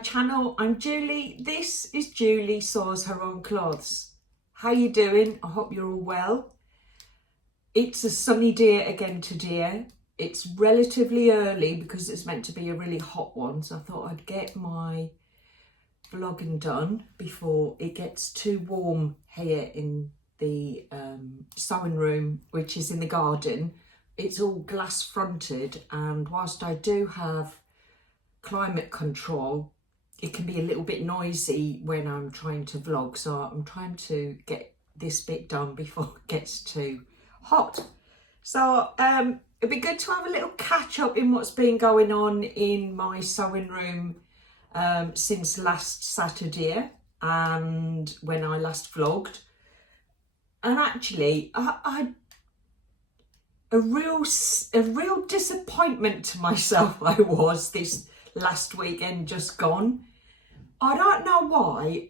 channel. I'm Julie. This is Julie Sews Her Own Clothes. How you doing? I hope you're all well. It's a sunny day again today. It's relatively early because it's meant to be a really hot one, so I thought I'd get my vlogging done before it gets too warm here in the sewing room, which is in the garden. It's all glass fronted, and whilst I do have climate control, it can be a little bit noisy when I'm trying to vlog, so I'm trying to get this bit done before it gets too hot. So it'd be good to have a little catch up in what's been going on in my sewing room since last Saturday and when I last vlogged. And actually a real disappointment to myself I was this last weekend just gone. I don't know why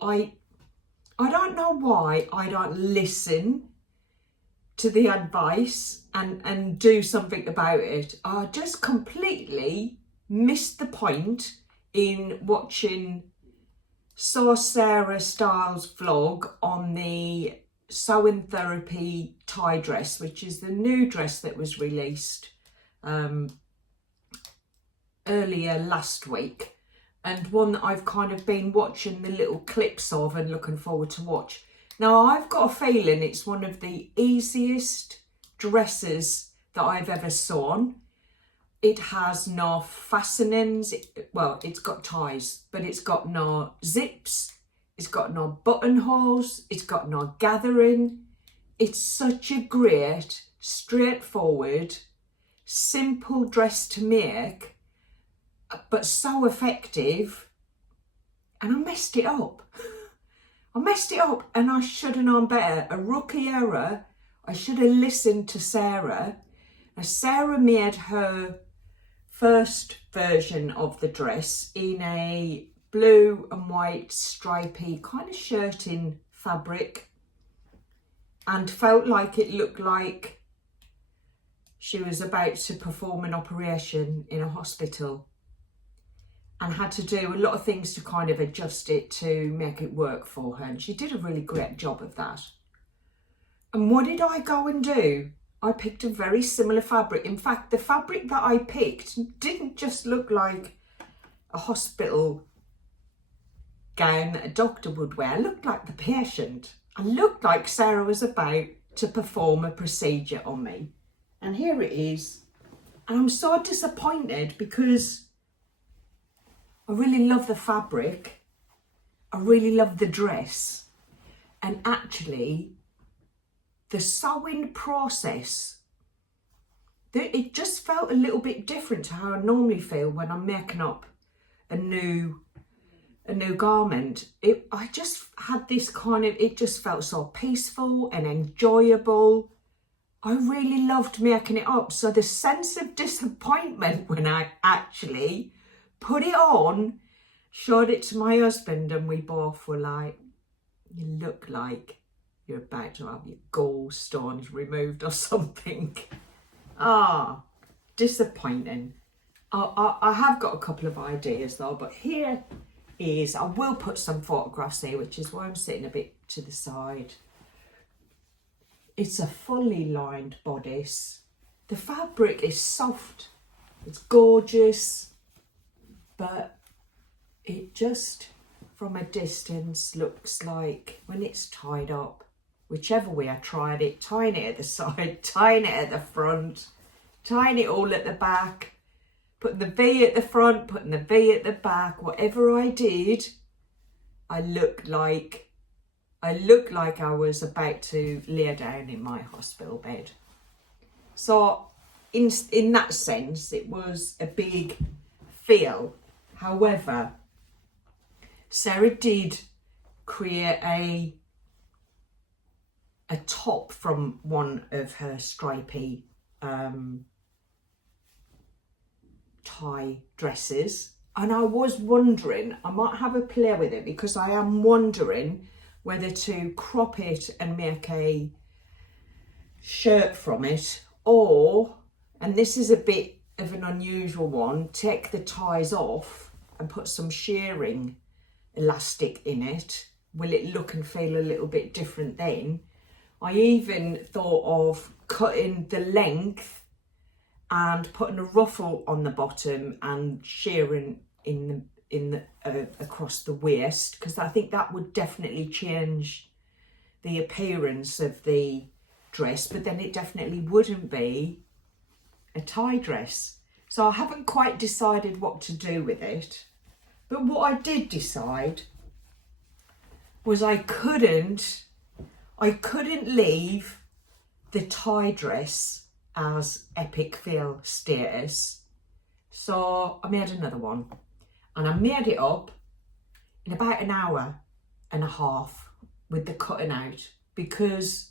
I don't listen to the advice and do something about it. I just completely missed the point in watching Sew Sarah Styles vlog on the Sewing Therapy tie dress, which is the new dress that was released earlier last week, and one that I've kind of been watching the little clips of and looking forward to watch. Now, I've got a feeling it's one of the easiest dresses that I've ever sewn. It has no fastenings. Well, it's got ties, but it's got no zips. It's got no buttonholes. It's got no gathering. It's such a great, straightforward, simple dress to make, but so effective. And I messed it up. And I should have known better. A rookie error. I should have listened to Sarah. Now, Sarah made her first version of the dress in a blue and white stripy kind of shirting fabric, and felt like it looked like she was about to perform an operation in a hospital, and had to do a lot of things to kind of adjust it to make it work for her. And she did a really great job of that. And what did I go and do? I picked a very similar fabric. In fact, the fabric that I picked didn't just look like a hospital gown that a doctor would wear. It looked like the patient. I looked like Sarah was about to perform a procedure on me. And here it is. And I'm so disappointed because I really love the fabric, I really love the dress, and actually the sewing process, it just felt a little bit different to how I normally feel when I'm making up a new garment. I just had this kind of, it just felt so peaceful and enjoyable. I really loved making it up. So the sense of disappointment when I actually put it on, showed it to my husband, and we both were like, you look like you're about to have your gallstones removed or something. Disappointing. I have got a couple of ideas though, but here is, I will put some photographs here, which is why I'm sitting a bit to the side. It's a fully lined bodice. The fabric is soft, it's gorgeous, but it just, from a distance, looks like when it's tied up, whichever way I tried it, tying it at the side, tying it at the front, tying it all at the back, putting the V at the front, putting the V at the back, whatever I did, I looked like I was about to lay down in my hospital bed. So in that sense, it was a big fail. However, Sarah did create a top from one of her stripy tie dresses, and I was wondering, I might have a play with it, because I am wondering whether to crop it and make a shirt from it, or, and this is a bit of an unusual one, take the ties off and put some shearing elastic in it, will it look and feel a little bit different then? I even thought of cutting the length and putting a ruffle on the bottom and shearing in the across the waist, because I think that would definitely change the appearance of the dress, but then it definitely wouldn't be a tie dress. So I haven't quite decided what to do with it, but what I did decide was I couldn't leave the tie dress as epic feel status. So I made another one, and I made it up in about an hour and a half with the cutting out, because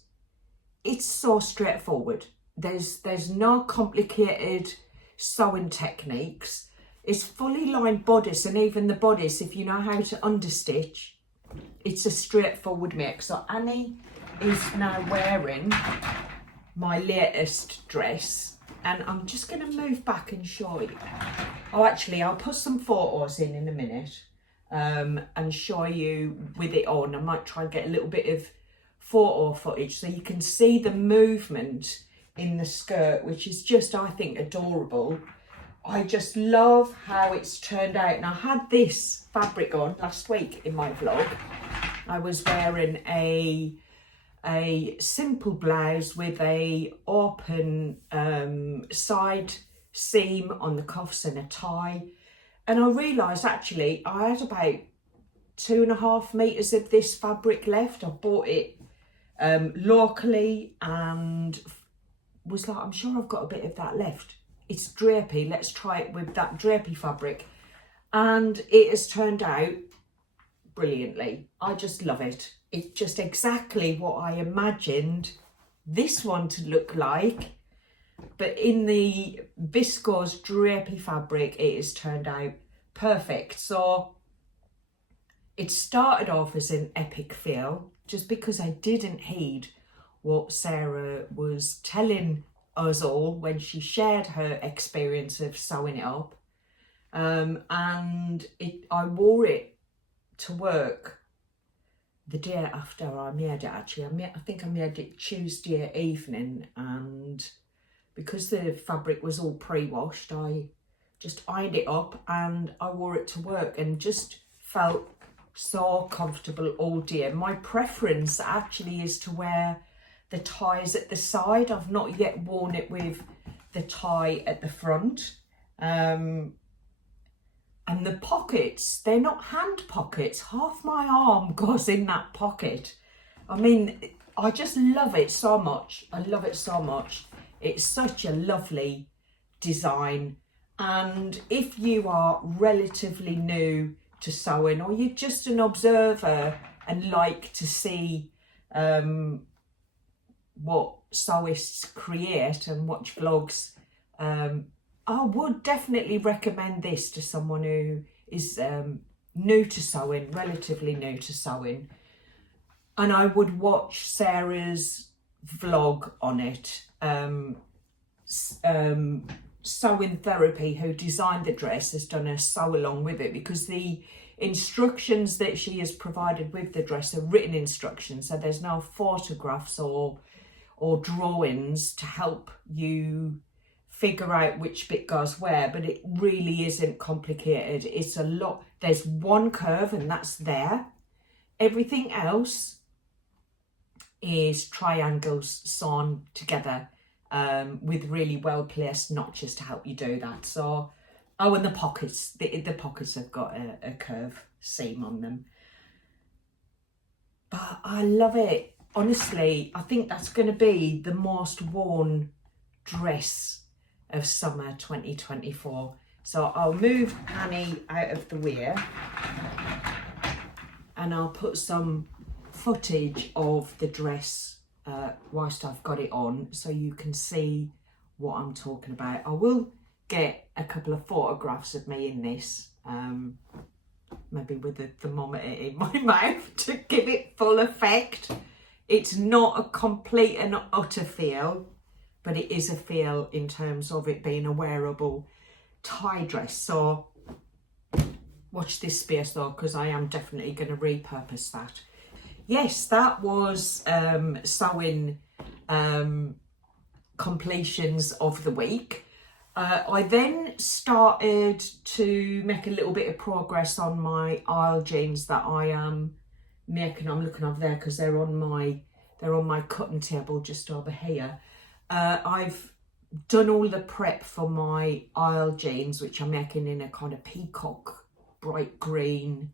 it's so straightforward. There's no complicated sewing techniques. It's fully lined bodice, and even the bodice, if you know how to understitch, it's a straightforward make. So Annie is now wearing my latest dress, and I'm just going to move back and show you. Oh, actually, I'll put some photos in a minute and show you with it on. I might try and get a little bit of photo footage so you can see the movement in the skirt, which is just, I think, adorable. I just love how it's turned out. And I had this fabric on last week in my vlog. I was wearing a simple blouse with a open side seam on the cuffs and a tie. And I realised actually I had about 2.5 meters of this fabric left. I bought it locally and was like, I'm sure I've got a bit of that left. It's drapey, let's try it with that drapey fabric. And it has turned out brilliantly. I just love it. It's just exactly what I imagined this one to look like. But in the viscose drapey fabric, it has turned out perfect. So it started off as an epic feel, just because I didn't heed what Sarah was telling us all when she shared her experience of sewing it up. And I wore it to work the day after I made it, actually. I think I made it Tuesday evening, and because the fabric was all pre-washed, I just ironed it up and I wore it to work and just felt so comfortable all day. My preference actually is to wear the ties at the side. I've not yet worn it with the tie at the front. And the pockets, they're not hand pockets. Half my arm goes in that pocket. I mean, I just love it so much. I love it so much. It's such a lovely design. And if you are relatively new to sewing, or you're just an observer and like to see what sewists create and watch vlogs, I would definitely recommend this to someone who is new to sewing, relatively new to sewing. And I would watch Sarah's vlog on it. Sewing Therapy, who designed the dress, has done a sew along with it, because the instructions that she has provided with the dress are written instructions, so there's no photographs or drawings to help you figure out which bit goes where. But it really isn't complicated. It's a lot. There's one curve and that's there. Everything else is triangles sewn together with really well placed notches to help you do that. So, oh, and the pockets, the pockets have got a curve seam on them. But I love it. Honestly, I think that's going to be the most worn dress of summer 2024. So I'll move Annie out of the way and I'll put some footage of the dress whilst I've got it on, so you can see what I'm talking about. I will get a couple of photographs of me in this, maybe with a thermometer in my mouth to give it full effect. It's not a complete and utter feel, but it is a feel in terms of it being a wearable tie dress. So Watch this space though, because I am definitely going to repurpose that. Yes, that was sewing completions of the week. I then started to make a little bit of progress on my aisle jeans that I am making. I'm looking over there because they're on my cutting table just over here. I've done all the prep for my aisle jeans, which I'm making in a kind of peacock bright green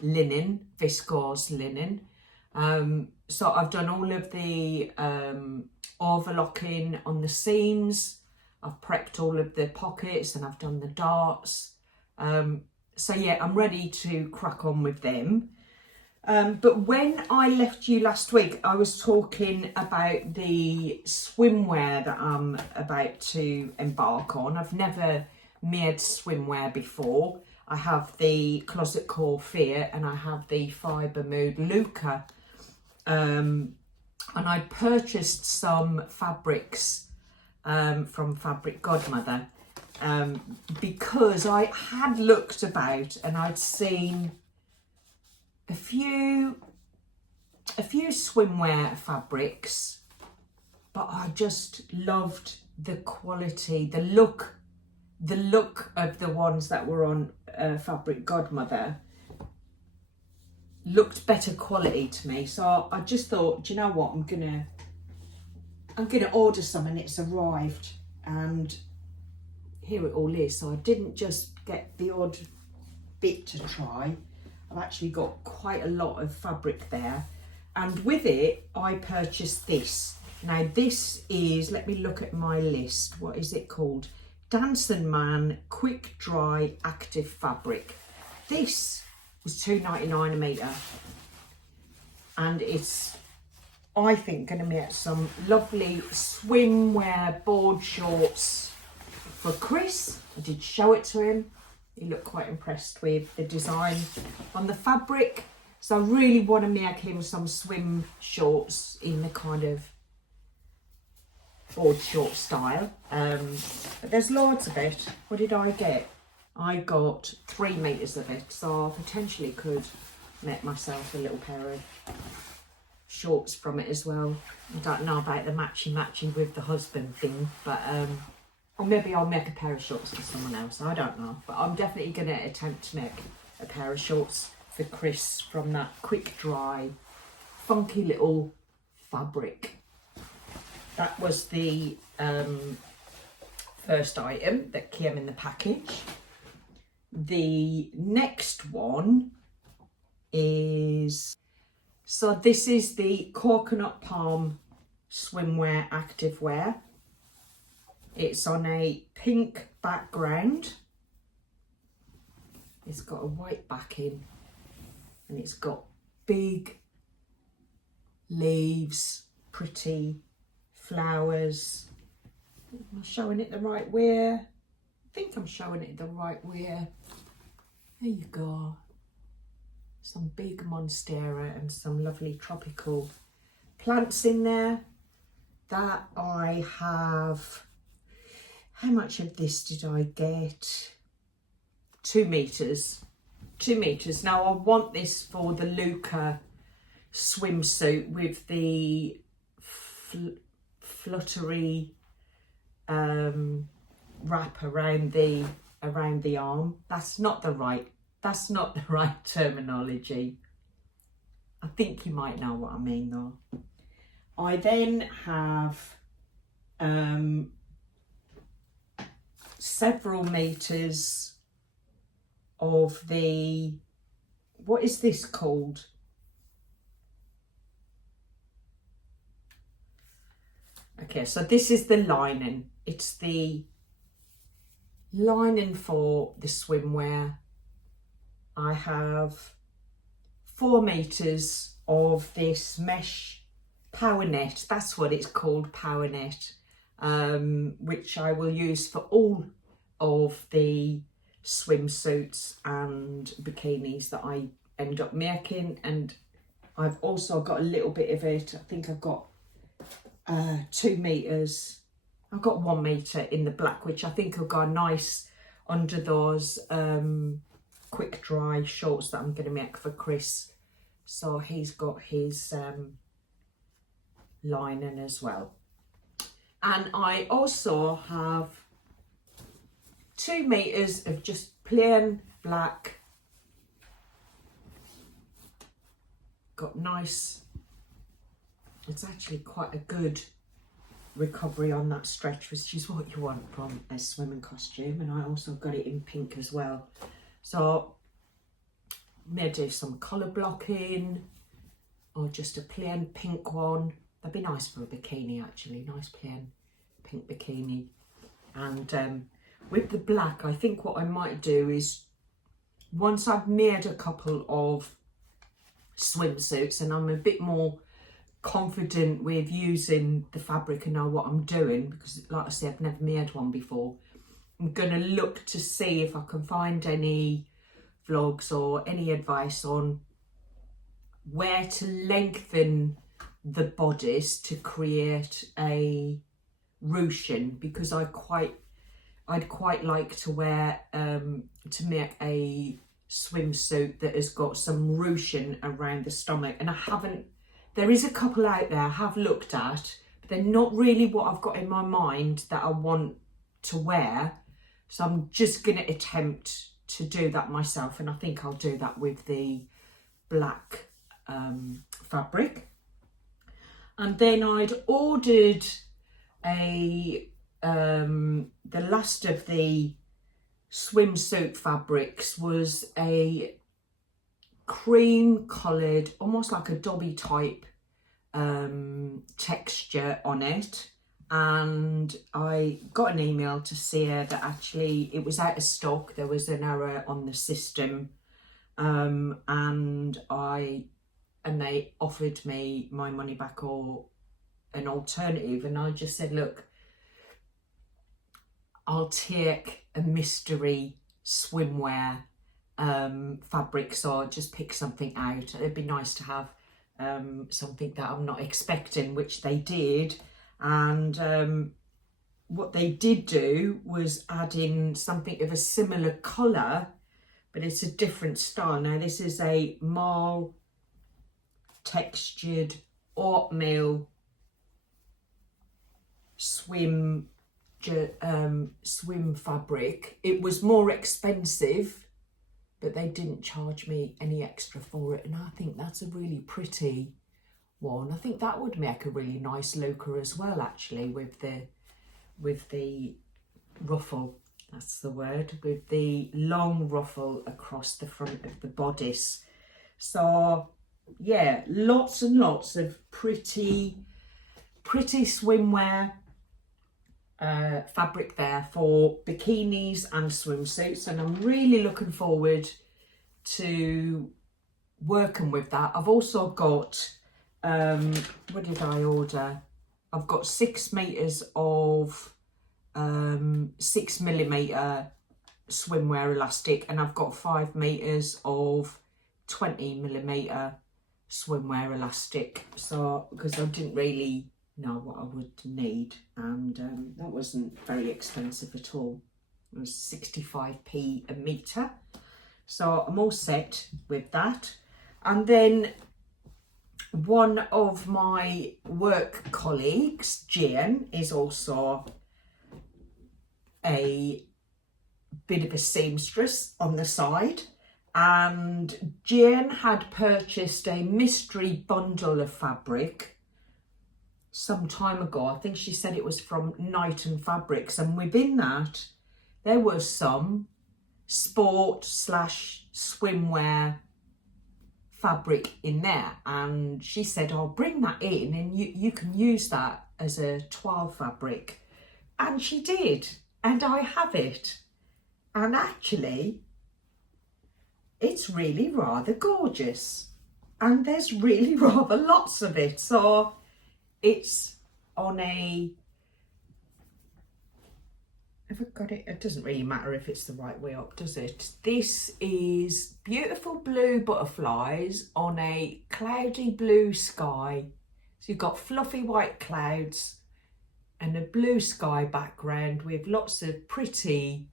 linen, viscose linen. So I've done all of the overlocking on the seams. I've prepped all of the pockets and I've done the darts. So yeah, I'm ready to crack on with them. But when I left you last week, I was talking about the swimwear that I'm about to embark on. I've never made swimwear before. I have the Closet Core Fear and I have the Fibre Mood Luca. And I purchased some fabrics from Fabric Godmother because I had looked about and I'd seen a few swimwear fabrics, but I just loved the quality, the look of the ones that were on Fabric Godmother looked better quality to me. So I just thought, do you know what, I'm gonna order some, and it's arrived and here it all is. So I didn't just get the odd bit to try. I've actually got quite a lot of fabric there, and with it I purchased this. Now this is, let me look at my list, what is it called? Dance and Man Quick Dry Active Fabric. This was $2.99 a metre, and it's, I think, going to make some lovely swimwear board shorts for Chris. I did show it to him. He looked quite impressed with the design on the fabric. So I really want to make him some swim shorts in the kind of board short style. But there's loads of it. What did I get? I got 3 meters of it, so I potentially could make myself a little pair of shorts from it as well. I don't know about the matchy with the husband thing, but or maybe I'll make a pair of shorts for someone else, I don't know. But I'm definitely going to attempt to make a pair of shorts for Chris from that quick dry, funky little fabric. That was the first item that came in the package. The next one is, so this is the Coconut Palm Swimwear Activewear. It's on a pink background. It's got a white backing and it's got big leaves, pretty flowers. Am I showing it the right way? I think I'm showing it the right way. There you go. Some big monstera and some lovely tropical plants in there. That I have, how much of this did I get? 2 meters. 2 meters. Now I want this for the Luca swimsuit with the fluttery wrap around the arm. That's not the right terminology. I think you might know what I mean though. I then have several meters of the, what is this called? Okay, so this is the lining. It's the lining for the swimwear. I have 4 meters of this mesh power net. That's what it's called, power net, which I will use for all of the swimsuits and bikinis that I end up making. And I've also got a little bit of it. I think I've got 2 meters. I've got 1 meter in the black, which I think will go nice under those quick dry shorts that I'm going to make for Chris. So he's got his lining as well. And I also have 2 meters of just plain black. Got nice, it's actually quite a good recovery on that stretch, which is what you want from a swimming costume. And I also got it in pink as well. So may do some colour blocking or just a plain pink one. That'd be nice for a bikini actually, nice plain pink bikini. And with the black, I think what I might do is, once I've made a couple of swimsuits and I'm a bit more confident with using the fabric and know what I'm doing, because like I said, I've never made one before, I'm going to look to see if I can find any vlogs or any advice on where to lengthen the bodice to create a ruching, because I'd quite like to wear to make a swimsuit that has got some ruching around the stomach. And I haven't, there is a couple out there I have looked at, but they're not really what I've got in my mind that I want to wear. So I'm just going to attempt to do that myself, and I think I'll do that with the black fabric. And then I'd ordered the last of the swimsuit fabrics was a cream coloured, almost like a dobby type texture on it. And I got an email to say that actually it was out of stock. There was an error on the system, and they offered me my money back or an alternative. And I just said, look, I'll take a mystery swimwear fabric, so I'll just pick something out. It'd be nice to have something that I'm not expecting, which they did. And what they did do was add in something of a similar colour, but it's a different style. Now this is a marl textured oatmeal swim fabric. It was more expensive, but they didn't charge me any extra for it, and I think that's a really pretty one. I think that would make a really nice loaker as well, actually, with the ruffle, that's the word, with the long ruffle across the front of the bodice. So yeah, lots and lots of pretty swimwear fabric there for bikinis and swimsuits, and I'm really looking forward to working with that. I've also got what did I order? I've got 6 meters of 6mm swimwear elastic, and I've got 5 meters of 20mm swimwear elastic. So because I didn't really know what I would need, and that wasn't very expensive at all. It was 65p a metre, so I'm all set with that. And then one of my work colleagues, Jane, is also a bit of a seamstress on the side, and Jane had purchased a mystery bundle of fabric some time ago. I think she said it was from Night and Fabrics, and within that there was some sport / swimwear fabric in there, and she said, I'll bring that in and you can use that as a toile fabric. And she did, and I have it, and actually it's really rather gorgeous, and there's really rather lots of it. So it's on a, have I got it? It doesn't really matter if it's the right way up, does it? This is beautiful blue butterflies on a cloudy blue sky. So you've got fluffy white clouds and a blue sky background with lots of pretty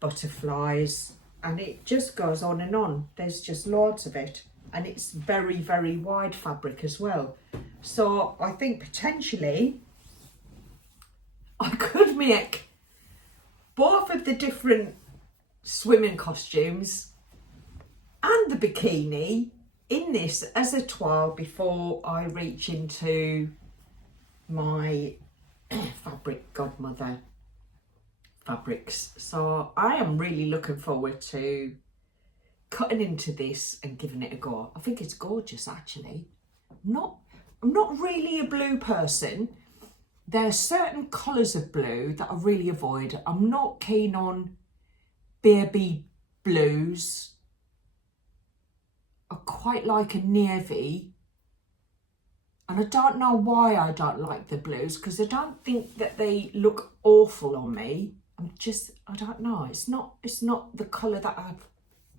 butterflies and it just goes on and on. There's just loads of it, and it's very, very wide fabric as well. So I think potentially I could make both of the different swimming costumes and the bikini in this as a toile before I reach into my fabric godmother fabrics. So I am really looking forward to cutting into this and giving it a go. I think it's gorgeous, actually. I'm not really a blue person. There are certain colours of blue that I really avoid. I'm not keen on baby blues. I quite like a navy. And I don't know why I don't like the blues, because I don't think that they look awful on me. I don't know. It's not the colour that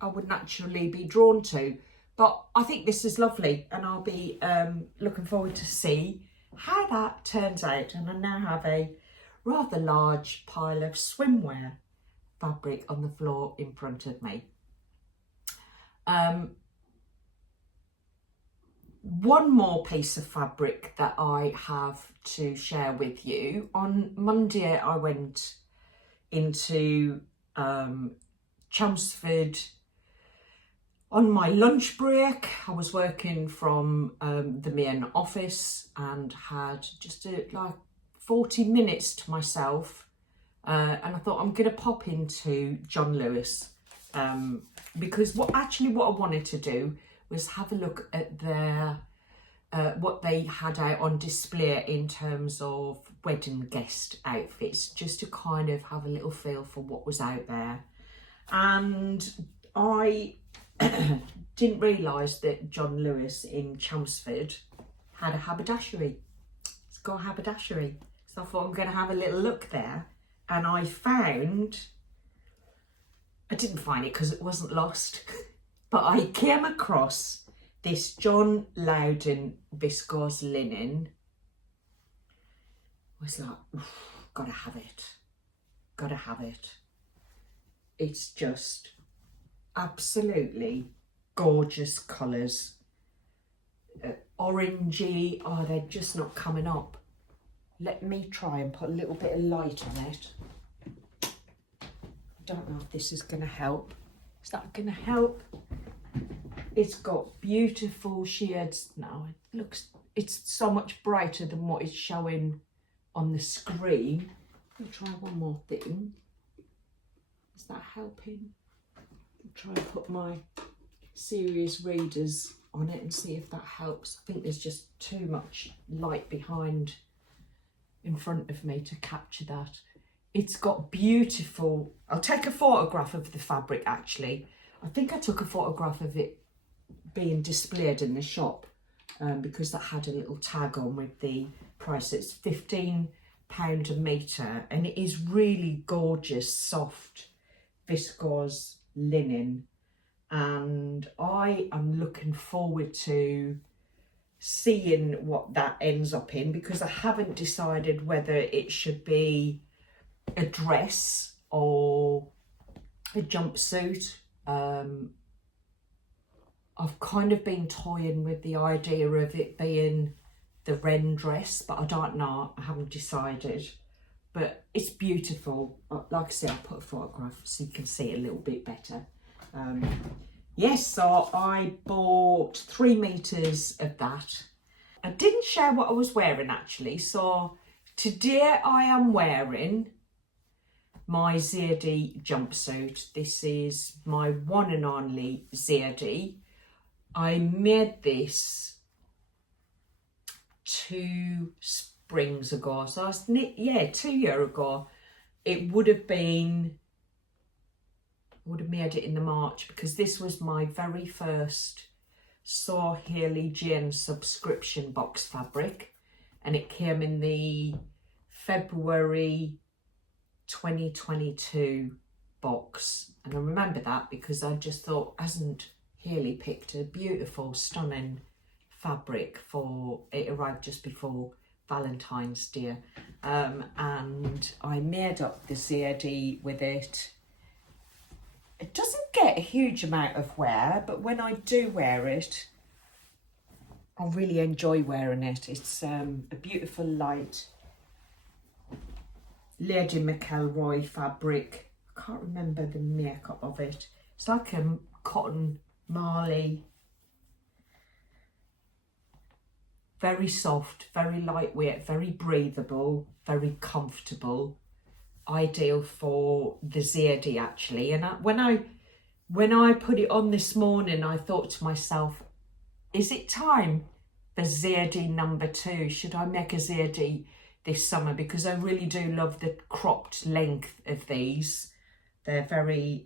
I would naturally be drawn to. But I think this is lovely, and I'll be looking forward to see how that turns out. And I now have a rather large pile of swimwear fabric on the floor in front of me. One more piece of fabric that I have to share with you. On Monday I went into Chelmsford on my lunch break. I was working from the main office and had just like 40 minutes to myself, and I thought I'm going to pop into John Lewis because what I wanted to do was have a look at their what they had out on display in terms of wedding guest outfits, just to kind of have a little feel for what was out there. And I didn't realise that John Lewis in Chelmsford had a haberdashery. It's got a haberdashery. So I thought I'm going to have a little look there. And I didn't find it because it wasn't lost, but I came across this John Louden Viscose linen. I was like, gotta have it. It's just absolutely gorgeous colours. Orangey, they're just not coming up. Let me try and put a little bit of light on it. I don't know if this is going to help. Is that going to help? It's got beautiful shades now. It's so much brighter than what is showing on the screen. Let me try one more thing. Is that helping? I'll try and put my serious readers on it and see if that helps. I think there's just too much light behind in front of me to capture that. It's got beautiful, I'll take a photograph of the fabric actually. I think I took a photograph of it being displayed in the shop because that had a little tag on with the price. It's £15 a metre, and it is really gorgeous, soft viscose linen. And I am looking forward to seeing what that ends up in, because I haven't decided whether it should be a dress or a jumpsuit. I've kind of been toying with the idea of it being the wren dress, but I don't know, I haven't decided. But it's beautiful. Like I said, I'll put a photograph so you can see it a little bit better. Yes, so I bought 3 meters of that. I didn't share what I was wearing actually. So today I am wearing my Zadie jumpsuit. This is my one and only Zadie. I made this 2 springs ago. So I was, 2 years ago. It would have been, I would have made it in the March, because this was my very first So Hayley Jane subscription box fabric, and it came in the February 2022 box. And I remember that because I just thought, hasn't Hayley picked a beautiful, stunning fabric for it? Arrived just before Valentine's Day, and I made up the Zadie with it. It doesn't get a huge amount of wear, but when I do wear it, I really enjoy wearing it. It's a beautiful light Lady McElroy fabric. I can't remember the makeup of it. It's like a cotton Marley. Very soft, very lightweight, very breathable, very comfortable. Ideal for the Zadie actually. And when I put it on this morning, I thought to myself, is it time for Zadie number 2? Should I make a Zadie this summer? Because I really do love the cropped length of these. They're very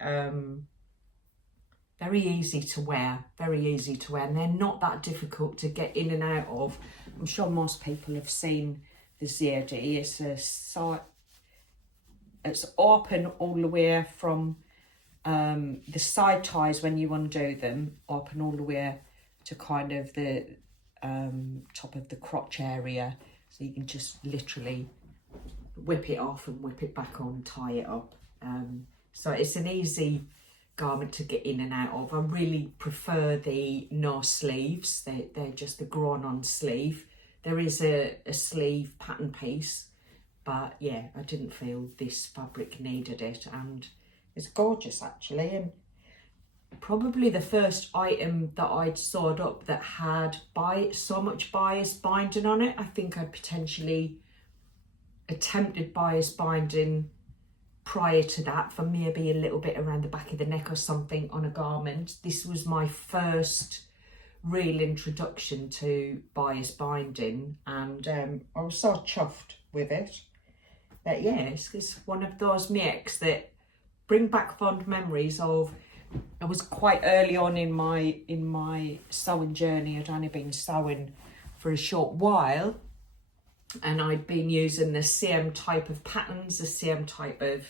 easy to wear, and they're not that difficult to get in and out of. I'm sure most people have seen the Zadie. It's open all the way from the side ties when you undo them, open all the way to kind of the top of the crotch area. So you can just literally whip it off and whip it back on, tie it up. So it's an easy garment to get in and out of. I really prefer the no sleeves. They're just the grown-on sleeve. There is a sleeve pattern piece, but yeah, I didn't feel this fabric needed it, and it's gorgeous actually. And probably the first item that I'd sewed up that had so much bias binding on it. I think I'd potentially attempted bias binding prior to that for maybe a little bit around the back of the neck or something on a garment. This was my first real introduction to bias binding, and I was so chuffed with it. But yeah, it's one of those makes that bring back fond memories of. I was quite early on in my sewing journey. I'd only been sewing for a short while, and I'd been using the same type of patterns, the same type of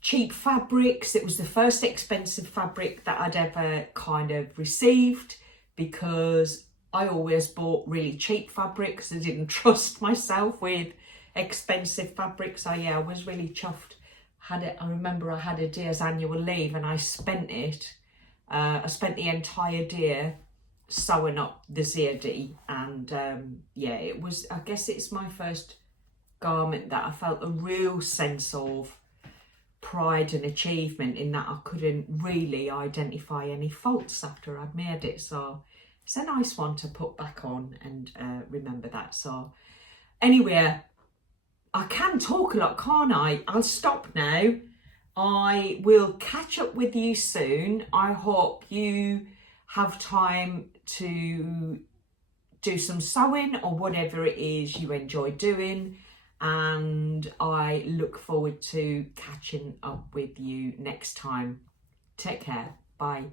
cheap fabrics. It was the first expensive fabric that I'd ever kind of received, because I always bought really cheap fabrics. I didn't trust myself with expensive fabrics. I was really chuffed. I remember I had a day's annual leave and I spent it. I spent the entire day sewing up the Zadie, and yeah, it was, I guess it's my first garment that I felt a real sense of pride and achievement in, that I couldn't really identify any faults after I'd made it. So it's a nice one to put back on and remember that. So anyway, I can talk a lot, can't I? I'll stop now. I will catch up with you soon. I hope you have time to do some sewing or whatever it is you enjoy doing. And I look forward to catching up with you next time. Take care. Bye.